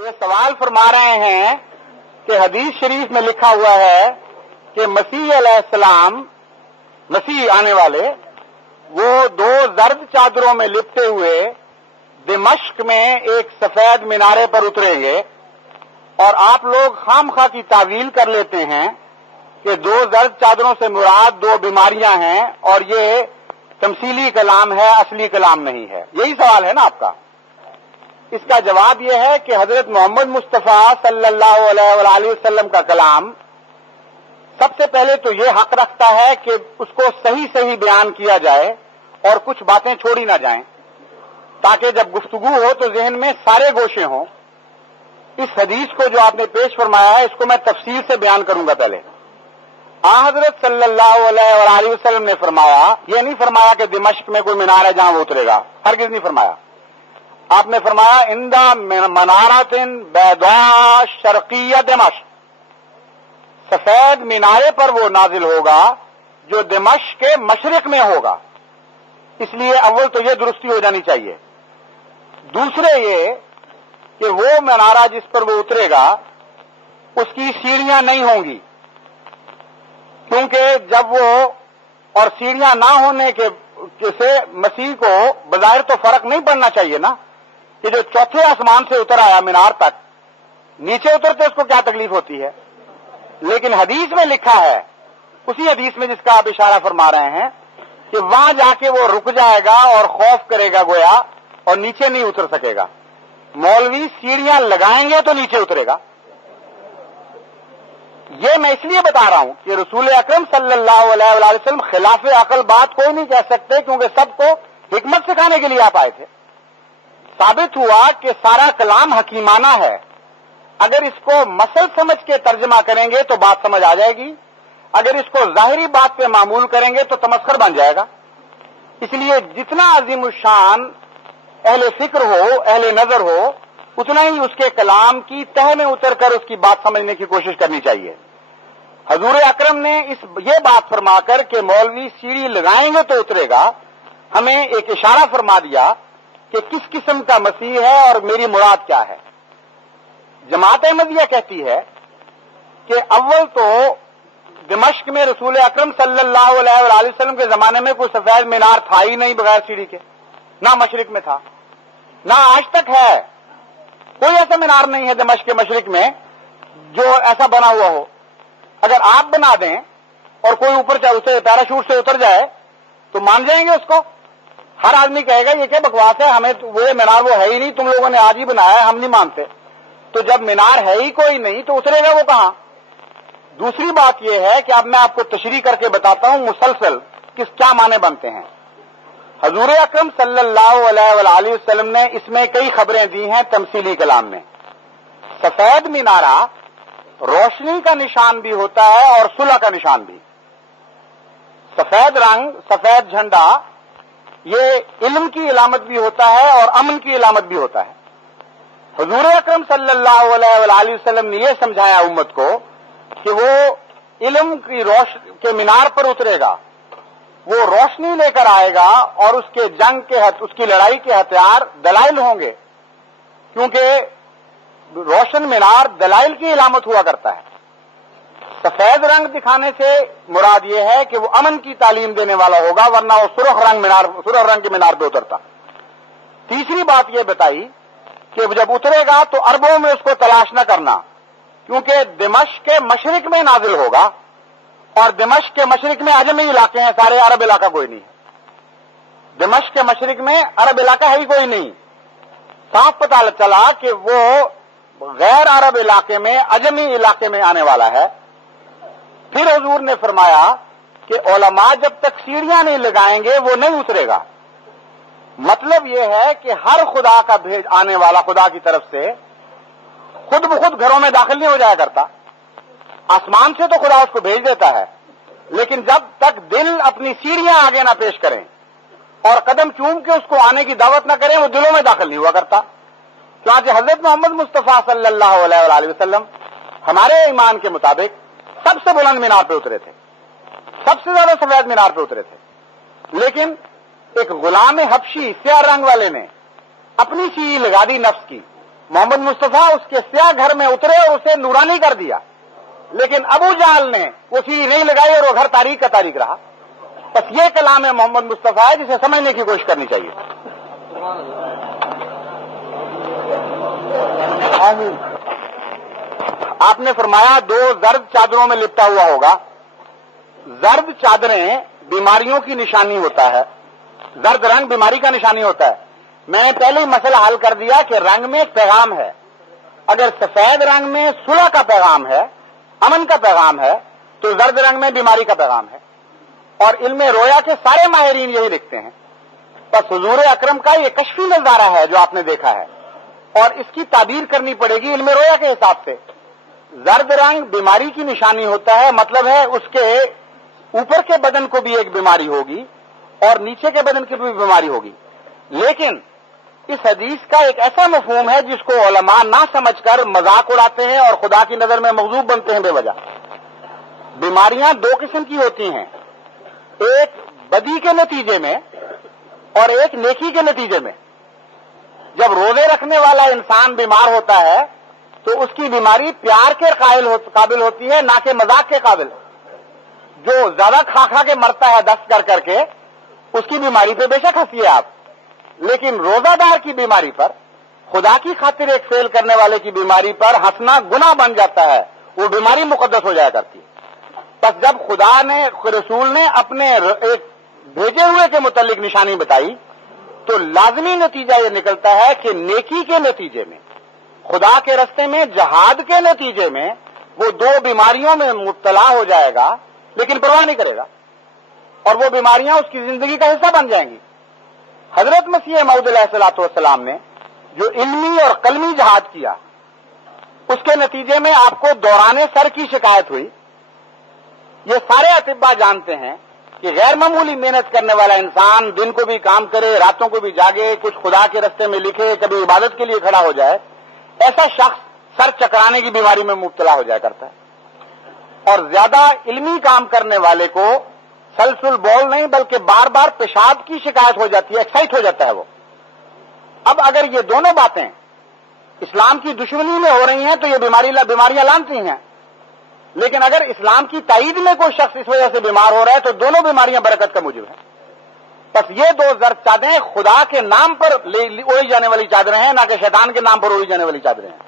یہ سوال فرما رہے ہیں کہ حدیث شریف میں لکھا ہوا ہے کہ مسیح علیہ السلام، مسیح آنے والے، وہ 2 زرد چادروں میں لپٹے ہوئے دمشق میں ایک سفید مینارے پر اتریں گے، اور آپ لوگ خام خواہ کی تعویل کر لیتے ہیں کہ 2 زرد چادروں سے مراد 2 بیماریاں ہیں، اور یہ تمثیلی کلام ہے، اصلی کلام نہیں ہے۔ یہی سوال ہے نا آپ کا؟ اس کا جواب یہ ہے کہ حضرت محمد مصطفیٰ صلی اللہ علیہ وآلہ وسلم کا کلام سب سے پہلے تو یہ حق رکھتا ہے کہ اس کو صحیح بیان کیا جائے اور کچھ باتیں چھوڑی نہ جائیں، تاکہ جب گفتگو ہو تو ذہن میں سارے گوشے ہوں۔ اس حدیث کو جو آپ نے پیش فرمایا ہے، اس کو میں تفصیل سے بیان کروں گا۔ پہلے حضرت صلی اللہ علیہ وآلہ وسلم نے فرمایا، یہ نہیں فرمایا کہ دمشق میں کوئی مینار ہے جہاں وہ اترے گا، ہرگز نہیں فرمایا۔ آپ نے فرمایا اندہ منارۃ بیضاء شرقیہ دمشق، سفید مینارے پر وہ نازل ہوگا جو دمشق کے مشرق میں ہوگا۔ اس لیے اول تو یہ درستی ہو جانی چاہیے۔ دوسرے یہ کہ وہ منارہ جس پر وہ اترے گا اس کی سیڑھیاں نہیں ہوں گی، کیونکہ جب وہ، اور سیڑھیاں نہ ہونے کے سے مسیح کو بظاہر تو فرق نہیں پڑنا چاہیے نا، کہ جو 4تھے آسمان سے اتر آیا مینار تک، نیچے اترتے اس کو کیا تکلیف ہوتی ہے؟ لیکن حدیث میں لکھا ہے، اسی حدیث میں جس کا آپ اشارہ فرما رہے ہیں، کہ وہاں جا کے وہ رک جائے گا اور خوف کرے گا گویا، اور نیچے نہیں اتر سکے گا۔ مولوی سیڑھیاں لگائیں گے تو نیچے اترے گا۔ یہ میں اس لیے بتا رہا ہوں کہ رسول اکرم صلی اللہ علیہ وآلہ وسلم خلاف عقل بات کوئی نہیں کہہ سکتے، کیونکہ سب کو حکمت سکھانے کے لیے آپ آئے تھے۔ ثابت ہوا کہ سارا کلام حکیمانہ ہے۔ اگر اس کو مسل سمجھ کے ترجمہ کریں گے تو بات سمجھ آ جائے گی، اگر اس کو ظاہری بات پہ معمول کریں گے تو تمسخر بن جائے گا۔ اس لیے جتنا عظیم الشان اہل فکر ہو، اہل نظر ہو، اتنا ہی اس کے کلام کی تہ میں اتر کر اس کی بات سمجھنے کی کوشش کرنی چاہیے۔ حضور اکرم نے یہ بات فرما کر کہ مولوی سیڑھی لگائیں گے تو اترے گا، ہمیں ایک اشارہ فرما دیا کہ کس قسم کا مسیح ہے اور میری مراد کیا ہے۔ جماعت احمدیہ کہتی ہے کہ اول تو دمشق میں رسول اکرم صلی اللہ علیہ وآلہ وسلم کے زمانے میں کوئی سفید مینار تھا ہی نہیں بغیر سیڑھی کے، نہ مشرق میں تھا، نہ آج تک ہے۔ کوئی ایسا مینار نہیں ہے دمشق کے مشرق میں جو ایسا بنا ہوا ہو۔ اگر آپ بنا دیں اور کوئی اوپر چاہے اسے پیراشوٹ سے اتر جائے تو مان جائیں گے اس کو؟ ہر آدمی کہے گا یہ کیا بکواس ہے، ہمیں وہ مینار وہ ہے ہی نہیں، تم لوگوں نے آج ہی بنایا ہے، ہم نہیں مانتے۔ تو جب مینار ہے ہی کوئی نہیں تو اترے گا وہ کہاں؟ دوسری بات یہ ہے کہ اب میں آپ کو تشریح کر کے بتاتا ہوں مسلسل کیا معنی بنتے ہیں۔ حضور اکرم صلی اللہ علیہ وآلہ وسلم نے اس میں کئی خبریں دی ہیں تمثیلی کلام میں۔ سفید مینارہ روشنی کا نشان بھی ہوتا ہے اور صلح کا نشان بھی۔ سفید رنگ، سفید جھنڈا، یہ علم کی علامت بھی ہوتا ہے اور امن کی علامت بھی ہوتا ہے۔ حضور اکرم صلی اللہ علیہ وآلہ وسلم نے یہ سمجھایا امت کو کہ وہ علم کی کے مینار پر اترے گا، وہ روشنی لے کر آئے گا، اور اس کے جنگ کے اس کی لڑائی کے ہتھیار دلائل ہوں گے، کیونکہ روشن مینار دلائل کی علامت ہوا کرتا ہے۔ سفید رنگ دکھانے سے مراد یہ ہے کہ وہ امن کی تعلیم دینے والا ہوگا، ورنہ وہ سرخ رنگ کے مینار پہ اترتا۔ تیسری بات یہ بتائی کہ جب اترے گا تو عربوں میں اس کو تلاش نہ کرنا، کیونکہ دمشق کے مشرق میں نازل ہوگا، اور دمشق کے مشرق میں عجمی علاقے ہیں، سارے عرب علاقہ کوئی نہیں ہے۔ دمشق کے مشرق میں عرب علاقہ ہے ہی کوئی نہیں۔ صاف پتہ چلا کہ وہ غیر عرب علاقے میں، عجمی علاقے میں آنے والا ہے۔ پھر حضور نے فرمایا کہ علماء جب تک سیڑھیاں نہیں لگائیں گے وہ نہیں اترے گا۔ مطلب یہ ہے کہ ہر خدا کا بھیج آنے والا خدا کی طرف سے خود بخود گھروں میں داخل نہیں ہو جایا کرتا۔ آسمان سے تو خدا اس کو بھیج دیتا ہے، لیکن جب تک دل اپنی سیڑھیاں آگے نہ پیش کریں اور قدم چوم کے اس کو آنے کی دعوت نہ کریں، وہ دلوں میں داخل نہیں ہوا کرتا۔ چنانچہ حضرت محمد مصطفیٰ صلی اللہ علیہ وآلہ وسلم ہمارے ایمان کے مطابق سب سے بلند مینار پہ اترے تھے، سب سے زیادہ سفید مینار پہ اترے تھے، لیکن ایک غلام حبشی سیاہ رنگ والے نے اپنی سیڑھی لگا دی نفس کی، محمد مصطفیٰ اس کے سیاہ گھر میں اترے اور اسے نورانی کر دیا، لیکن ابو جہل نے وہ چیز نہیں لگائی اور وہ گھر تاریک کا تاریک رہا۔ بس یہ کلام ہے محمد مصطفیٰ ہے جسے سمجھنے کی کوشش کرنی چاہیے۔ آپ نے فرمایا 2 زرد چادروں میں لپٹا ہوا ہوگا۔ زرد چادریں بیماریوں کی نشانی ہوتا ہے، زرد رنگ بیماری کا نشانی ہوتا ہے۔ میں نے پہلے ہی مسئلہ حل کر دیا کہ رنگ میں ایک پیغام ہے۔ اگر سفید رنگ میں صلح کا پیغام ہے، امن کا پیغام ہے، تو زرد رنگ میں بیماری کا پیغام ہے، اور علم رویا کے سارے ماہرین یہی لکھتے ہیں۔ بس حضور اکرم کا یہ کشفی نظارہ ہے جو آپ نے دیکھا ہے، اور اس کی تعبیر کرنی پڑے گی علم رویا کے حساب سے۔ زرد رنگ بیماری کی نشانی ہوتا ہے، مطلب ہے اس کے اوپر کے بدن کو بھی ایک بیماری ہوگی اور نیچے کے بدن کی بھی بیماری ہوگی۔ لیکن اس حدیث کا ایک ایسا مفہوم ہے جس کو علماء نہ سمجھ کر مذاق اڑاتے ہیں اور خدا کی نظر میں مغضوب بنتے ہیں بے وجہ۔ بیماریاں 2 قسم کی ہوتی ہیں، ایک بدی کے نتیجے میں اور ایک نیکی کے نتیجے میں۔ جب روزے رکھنے والا انسان بیمار ہوتا ہے تو اس کی بیماری پیار کے قابل ہوتی ہے، نہ کہ مذاق کے قابل۔ جو زیادہ کھا کھا کے مرتا ہے دست کر کے، اس کی بیماری پہ بے شک ہنسیے آپ، لیکن روزہ دار کی بیماری پر، خدا کی خاطر ایک فعل کرنے والے کی بیماری پر ہنسنا گناہ بن جاتا ہے، وہ بیماری مقدس ہو جایا کرتی ہے۔ بس جب خدا نے، رسول نے اپنے ایک بھیجے ہوئے کے متعلق نشانی بتائی تو لازمی نتیجہ یہ نکلتا ہے کہ نیکی کے نتیجے میں، خدا کے راستے میں جہاد کے نتیجے میں وہ 2 بیماریوں میں مبتلا ہو جائے گا، لیکن پرواہ نہیں کرے گا، اور وہ بیماریاں اس کی زندگی کا حصہ بن جائیں گی۔ حضرت مسیح موعود علیہ الصلوۃ والسلام نے جو علمی اور قلمی جہاد کیا، اس کے نتیجے میں آپ کو دوران سر کی شکایت ہوئی۔ یہ سارے اطباء جانتے ہیں کہ غیر معمولی محنت کرنے والا انسان دن کو بھی کام کرے، راتوں کو بھی جاگے، کچھ خدا کے راستے میں لکھے، کبھی عبادت کے لیے کھڑا ہو جائے، ایسا شخص سر چکرانے کی بیماری میں مبتلا ہو جایا کرتا ہے۔ اور زیادہ علمی کام کرنے والے کو سلسل بول نہیں بلکہ بار بار پیشاب کی شکایت ہو جاتی ہے، ایکسائٹ ہو جاتا ہے وہ۔ اب اگر یہ دونوں باتیں اسلام کی دشمنی میں ہو رہی ہیں تو یہ بیماریاں لانتی ہیں، لیکن اگر اسلام کی تائید میں کوئی شخص اس وجہ سے بیمار ہو رہا ہے تو دونوں بیماریاں برکت کا موجب ہیں۔ بس یہ 2 زرد چادریں خدا کے نام پر اوڑھی جانے والی چادریں ہیں، نہ کہ شیطان کے نام پر اوڑھی جانے والی چادریں ہیں۔